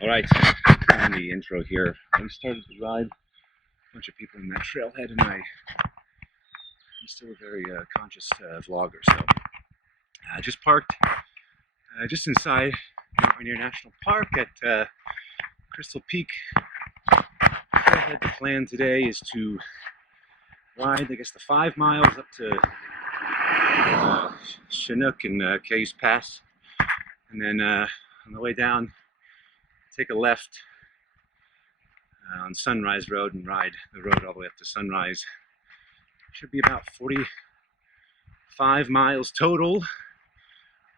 All right, on the intro here, we started to ride a bunch of people in that trailhead, and I'm still a very conscious vlogger. So I just parked just inside Rainier National Park at Crystal Peak. Trailhead. The plan today is to ride, I guess, the 5 miles up to Chinook and Cayuse Pass, and then on the way down, take a left on Sunrise Road and ride the road all the way up to Sunrise. Should be about 45 miles total,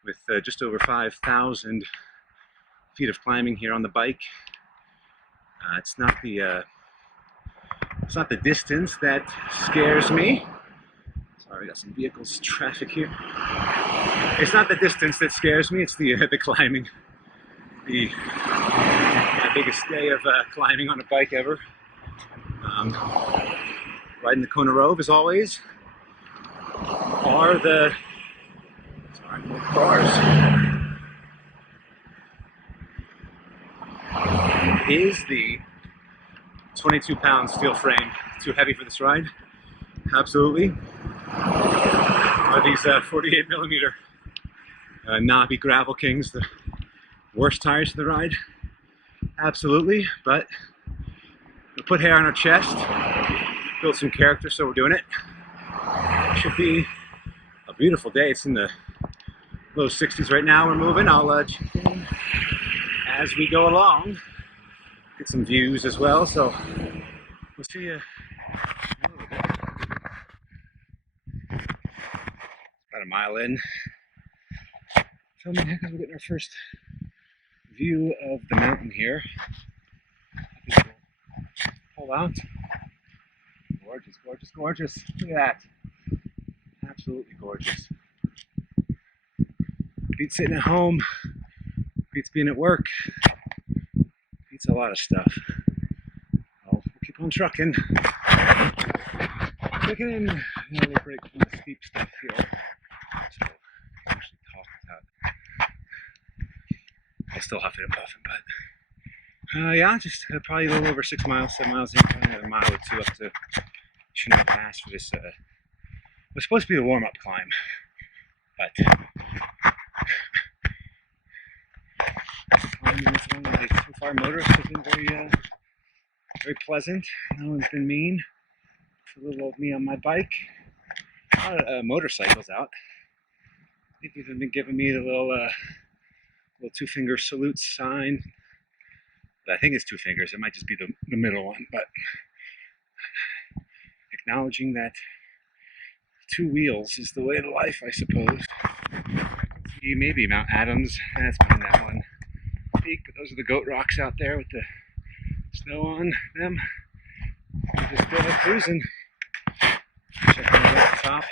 with just over 5,000 feet of climbing here on the bike. It's not the distance that scares me. Sorry, we got some vehicles, traffic here. It's not the distance that scares me, it's the climbing. My biggest day of climbing on a bike ever. Riding the Kona Rove, as always, are the cars. Is the 22-pound steel frame too heavy for this ride? Absolutely. Are these 48 millimeter knobby Gravel Kings the worst tires for the ride? Absolutely, but we put hair on our chest, build some character, so we're doing it. Should be a beautiful day. It's in the low 60s right now. We're moving. I'll check in as we go along. Get some views as well, so we'll see you in a little bit. About a mile in. Filming here because we're getting our first view of the mountain here. I think we'll pull out. Gorgeous, gorgeous, gorgeous. Look at that. Absolutely gorgeous. Beats sitting at home. Beats being at work. Beats a lot of stuff. We'll keep on trucking. Taking in a little break from the steep stuff here. So I can actually talk without. I'll still huff it and puffing, but yeah, just probably a little over 6 miles, 7 miles in, probably a mile or two up to Chinook Pass for this. It was supposed to be a warm-up climb, but climbing this one, like, so far motorists have been very pleasant. No one's been mean for little old me on my bike. A lot of motorcycles out. They've even been giving me the little two-finger salute sign. I think it's 2 fingers. It might just be the middle one, but acknowledging that 2 wheels is the way of life, I suppose. See, maybe Mount Adams. That's behind that one peak, but those are the goat rocks out there with the snow on them. We're just cruising. Checking out at the top.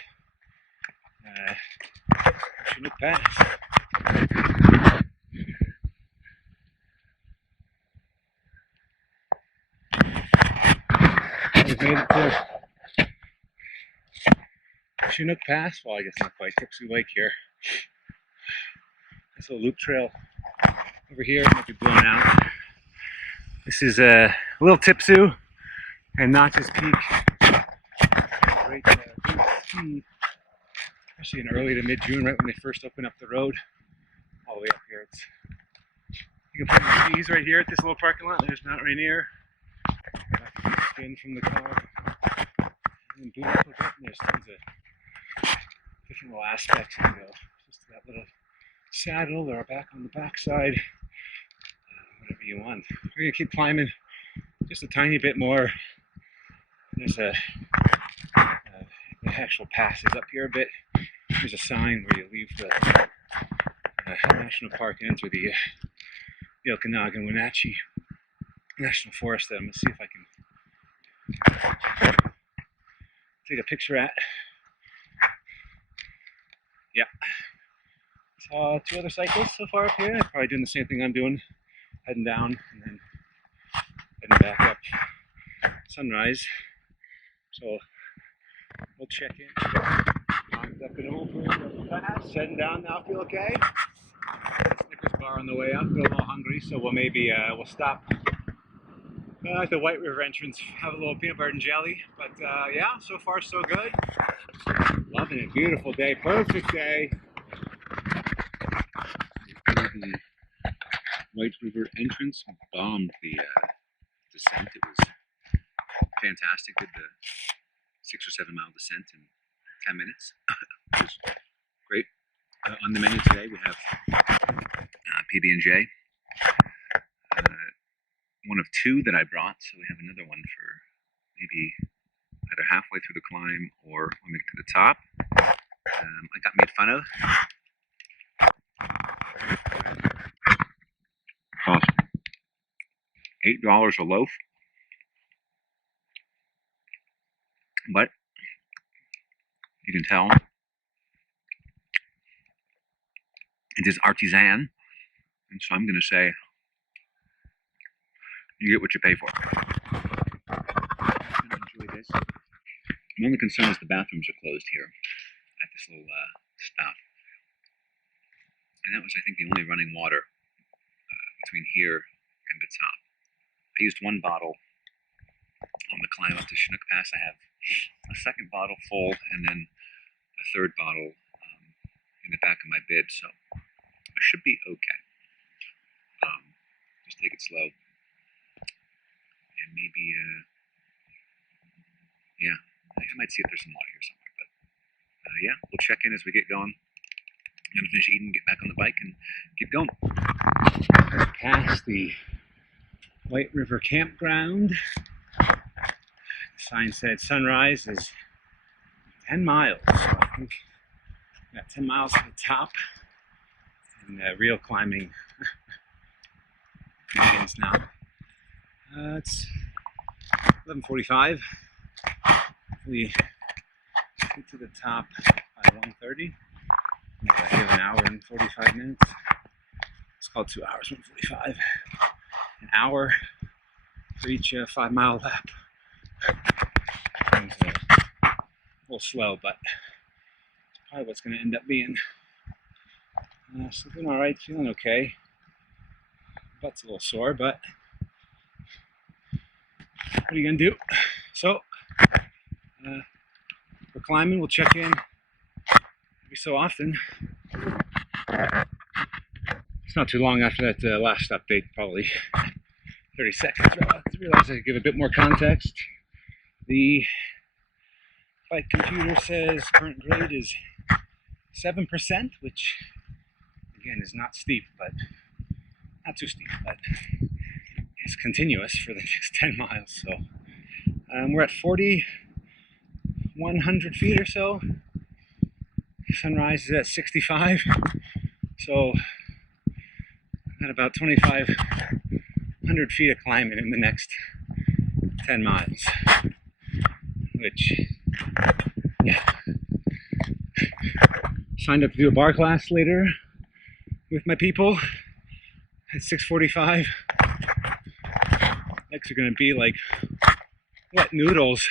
Chinook Pass. We've made it to Chinook Pass. Well, I guess not quite. Tipsy Lake here. This little loop trail over here might be blown out. This is a little Tipsu and Notches Peak. Great speed, especially in early to mid-June, right when they first open up the road. All the way up here. You can put your skis right here at this little parking lot. There's Mount Rainier. Spin from the car and boot up a bit, and there's tons of different little aspects to go. Just that little saddle or back on the backside, whatever you want. We're gonna keep climbing just a tiny bit more. There's the actual pass is up here a bit. There's a sign where you leave the national park and enter the Okanagan-Wenatchee National Forest. I'm gonna see if I can take a picture at. Yeah. Saw 2 other cyclists so far up here. They're probably doing the same thing I'm doing, heading down and then heading back up Sunrise. So we'll check in. Locked up and over the pass, heading down now. Feel okay? At this bar on the way up, got a little hungry, so we'll stop at the White River entrance, have a little peanut butter and jelly. But yeah, so far so good. Loving it. Beautiful day. Perfect day. The White River entrance bombed the descent. It was fantastic. Did the 6 or 7 mile descent in 10 minutes. It was great. On the menu today we have PB&J. One of two that I brought, so we have another one for maybe either halfway through the climb or when we get to the top. I got made fun of. Cost $8 a loaf, but you can tell it is artisan, and so I'm going to say you get what you pay for. I'm going to enjoy this. My only concern is the bathrooms are closed here at this little stop. And that was, I think, the only running water between here and the top. I used one bottle on the climb up to Chinook Pass. I have a second bottle full and then a third bottle in the back of my bib, so I should be okay. Just take it slow. And maybe, yeah, I think I might see if there's some water here somewhere. But yeah, we'll check in as we get going. I'm going to finish eating, get back on the bike, and keep going. Past the White River Campground. The sign said sunrise is 10 miles. So I think we got 10 miles to the top. And real climbing begins now. It's 11:45. We get to the top by 1:30. We have an hour and 45 minutes. It's called 2 hours, 1:45. An hour for each 5 mile lap. It's a little slow, but probably what's going to end up being. So doing all right, feeling okay. Butt's a little sore, but what are you gonna do? So we're climbing. We'll check in every so often. It's not too long after that last update, probably 30 seconds. I realized I could give a bit more context. The bike computer says current grade is 7%, which again is not steep, but not too steep, but it's continuous for the next 10 miles. So we're at 4,100 feet or so. Sunrise is at 65, so I've got about 2,500 feet of climbing in the next 10 miles, which, yeah. Signed up to do a bar class later with my people at 6:45. Legs are gonna be like wet noodles.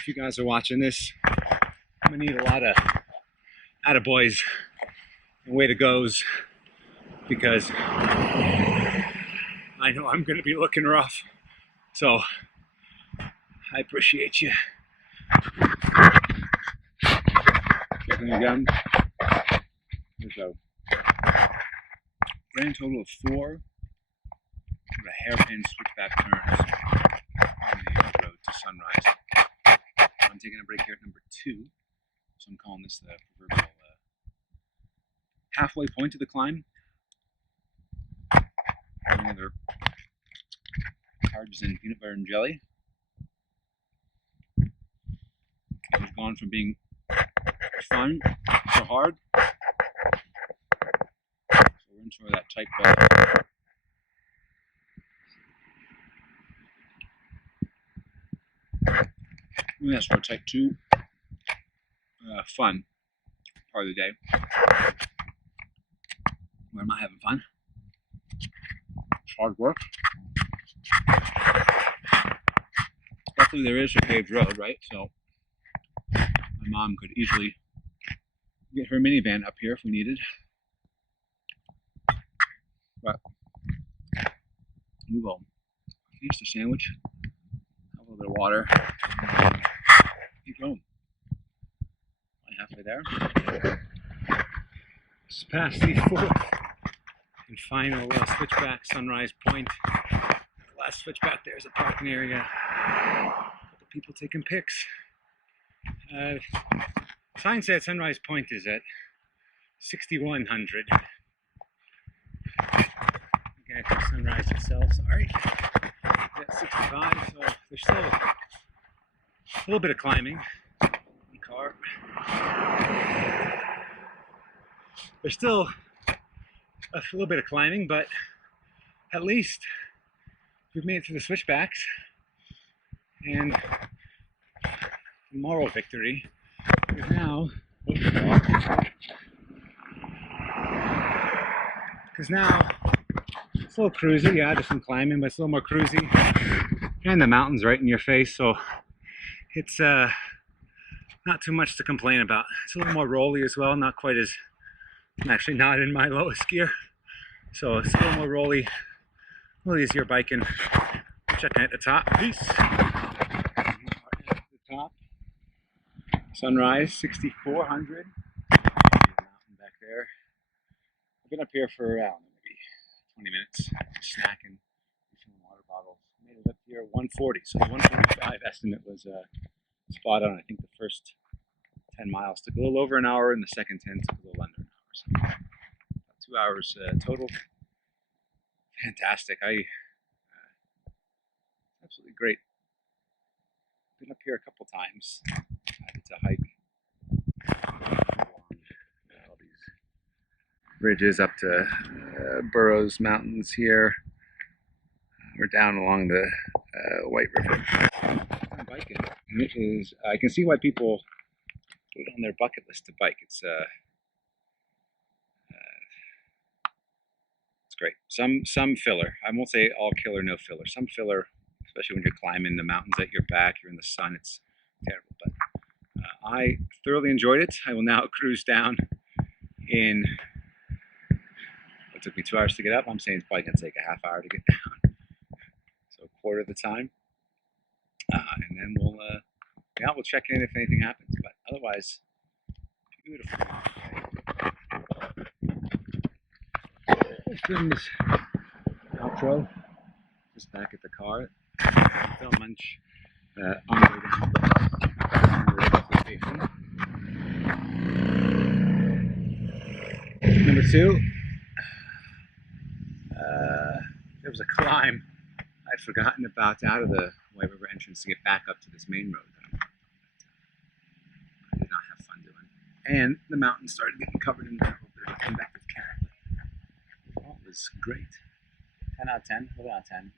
If you guys are watching this, I'm gonna need a lot of attaboys and way to goes, because I know I'm gonna be looking rough. So I appreciate you. Checking again. There's a grand total of 4 sort of hairpin switchback turns on the road to Sunrise. I'm taking a break here at number 2, so I'm calling this the proverbial halfway point of the climb. Another carbs and peanut butter and jelly. It has gone from being fun to hard. So we're in sort of that type that's for type 2 fun part of the day. Where am I having fun? It's hard work. Luckily there is a paved road, right? So my mom could easily Get her minivan up here if we needed. But we will finish the sandwich, have a little bit of water, keep going. Only halfway there. It's past the fourth and final switchback, Sunrise Point. The last switchback there is a parking area. A couple people taking pics. Sign said Sunrise Point is at 6,100. Again, for Sunrise itself, sorry. At 65, so there's still a little bit of climbing in the car. There's still a little bit of climbing, but at least we've made it through the switchbacks. And the moral victory is now, because now it's a little cruisy. Yeah, there's some climbing, but it's a little more cruisy. And the mountain's right in your face, so it's not too much to complain about. It's a little more rolly as well, not quite as, I'm actually not in my lowest gear, so it's a little more rolly, a little easier biking. Checking at the top, peace. At the top, Sunrise, 6,400. Mountain back there. I've been up here for, I don't know, maybe 20 minutes, just snacking, refilling water bottles. Made it up here 140, so the 145 estimate was spot on. I think the first 10 miles took a little over an hour, and the second 10 took a little under an hour. So about 2 hours total. Fantastic. Absolutely great. Been up here a couple times. It's a hike. All these ridges up to Burroughs Mountains here. We're down along the White River. I'm biking. And it is, I can see why people put it on their bucket list to bike. It's great. Some filler. I won't say all killer, no filler. Some filler, especially when you're climbing the mountains at your back, you're in the sun, it's terrible. But I thoroughly enjoyed it. I will now cruise down in, it took me 2 hours to get up. I'm saying it's probably going to take a half hour to get down. So a quarter of the time. And then we'll check in if anything happens. But otherwise, beautiful. This brings outro. Just back at the car. Don't munch on the way down the station. Number 2, there was a climb I'd forgotten about out of the White River entrance to get back up to this main road that I did not have fun doing. And the mountain started getting covered in gravel, but I came back with cat. It was great. 10 out of 10, 11 out of 10.